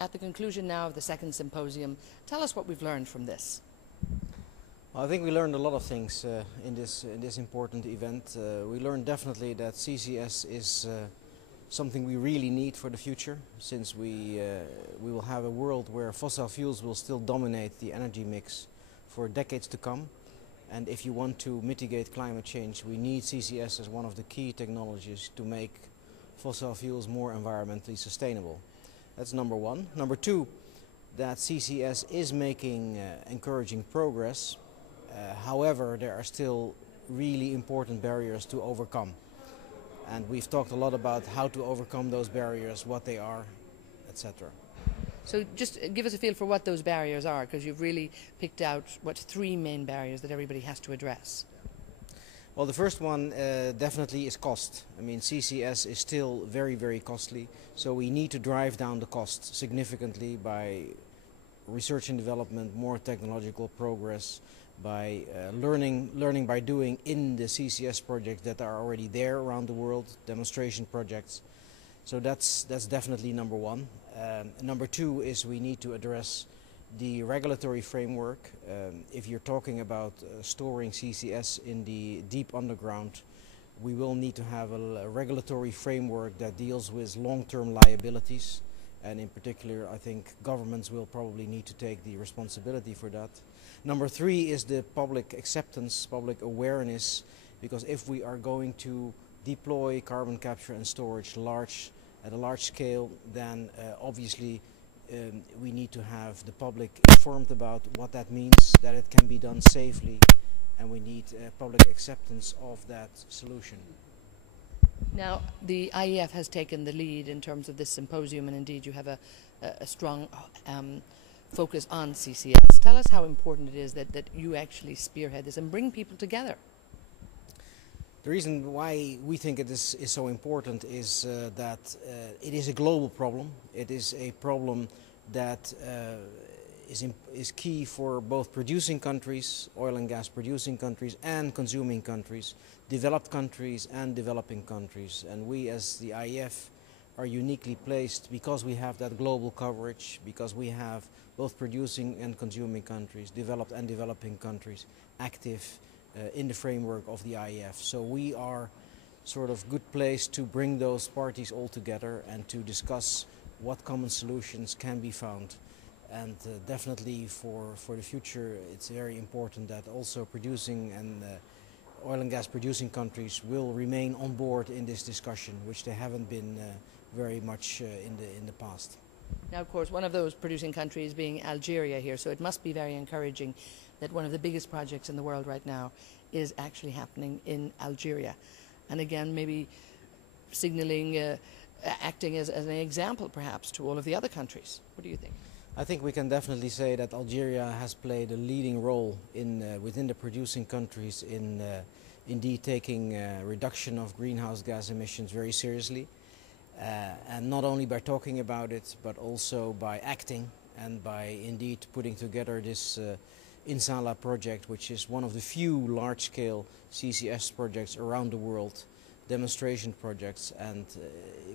at the conclusion now of the second symposium, tell us what we've learned from this. Well, I think we learned a lot of things in this important event. We learned definitely that CCS is something we really need for the future, since we will have a world where fossil fuels will still dominate the energy mix for decades to come. And if you want to mitigate climate change, we need CCS as one of the key technologies to make fossil fuels more environmentally sustainable. That's number one. Number two, that CCS is making encouraging progress. However, there are still really important barriers to overcome. And we've talked a lot about how to overcome those barriers, what they are, etc. So just give us a feel for what those barriers are, because you've really picked out three main barriers that everybody has to address. Well, the first one definitely is cost. I mean, CCS is still very, very costly, so we need to drive down the cost significantly by research and development, more technological progress, by learning by doing in the CCS projects that are already there around the world, demonstration projects. So that's definitely number one. Number two is we need to address the regulatory framework. If you're talking about storing CCS in the deep underground, we will need to have a regulatory framework that deals with long-term liabilities. And in particular, I think governments will probably need to take the responsibility for that. Number three is the public acceptance, public awareness, because if we are going to deploy carbon capture and storage at a large scale, then obviously we need to have the public informed about what that means, that it can be done safely, and we need public acceptance of that solution. Now, the IEF has taken the lead in terms of this symposium, and indeed you have a strong focus on CCS. Tell us how important it is that you actually spearhead this and bring people together. The reason why we think it is so important is that it is a global problem. It is a problem that is key for both producing countries, oil and gas producing countries, and consuming countries, developed countries and developing countries. And we as the IEF are uniquely placed because we have that global coverage, because we have both producing and consuming countries, developed and developing countries active in the framework of the IEF. So we are sort of good place to bring those parties all together and to discuss what common solutions can be found. And definitely for the future, it's very important that also producing and oil and gas producing countries will remain on board in this discussion, which they haven't been very much in the past. Now, of course, one of those producing countries being Algeria here, so it must be very encouraging that one of the biggest projects in the world right now is actually happening in Algeria. And again, maybe signaling, acting as an example perhaps to all of the other countries. What do you think? I think we can definitely say that Algeria has played a leading role within the producing countries in indeed taking reduction of greenhouse gas emissions very seriously. And not only by talking about it, but also by acting and by indeed putting together this Insala project, which is one of the few large-scale CCS projects around the world, demonstration projects, and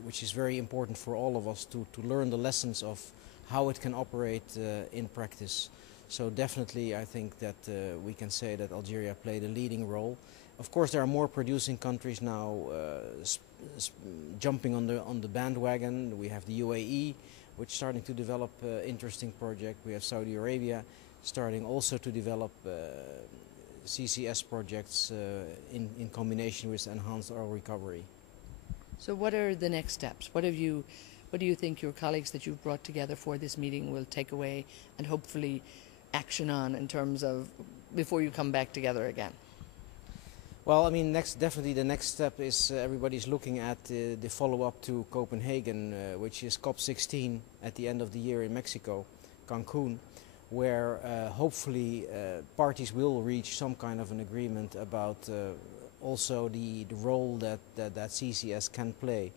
which is very important for all of us to learn the lessons of how it can operate in practice. So definitely I think that we can say that Algeria played a leading role. Of course, there are more producing countries now jumping on the bandwagon. We have the UAE, which is starting to develop interesting project. We have Saudi Arabia starting also to develop CCS projects in combination with enhanced oil recovery. So what are the next steps? What do you think your colleagues that you've brought together for this meeting will take away and hopefully action on in terms of before you come back together again? Well, I mean, definitely the next step is everybody's looking at the follow-up to Copenhagen, which is COP16 at the end of the year in Mexico, Cancun, where hopefully parties will reach some kind of an agreement about also the role that CCS can play.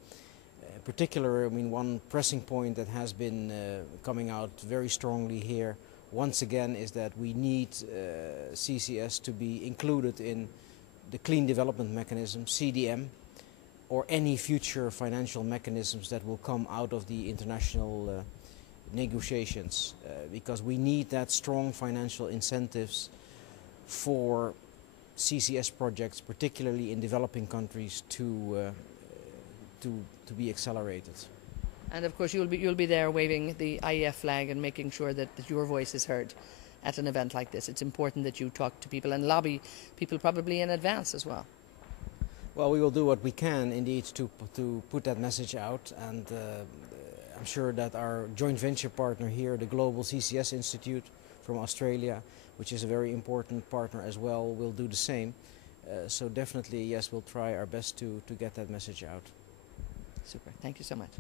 In particular, I mean, one pressing point that has been coming out very strongly here once again is that we need CCS to be included in the Clean Development Mechanism, CDM, or any future financial mechanisms that will come out of the international negotiations because we need that strong financial incentives for CCS projects, particularly in developing countries, to be accelerated. And of course, you'll be there waving the IEF flag and making sure that your voice is heard at an event like this. It's important that you talk to people and lobby people probably in advance as well. Well, we will do what we can indeed to put that message out, and I'm sure that our joint venture partner here, the Global CCS Institute from Australia, which is a very important partner as well, will do the same. So definitely, yes, we'll try our best to get that message out. Super. Thank you so much.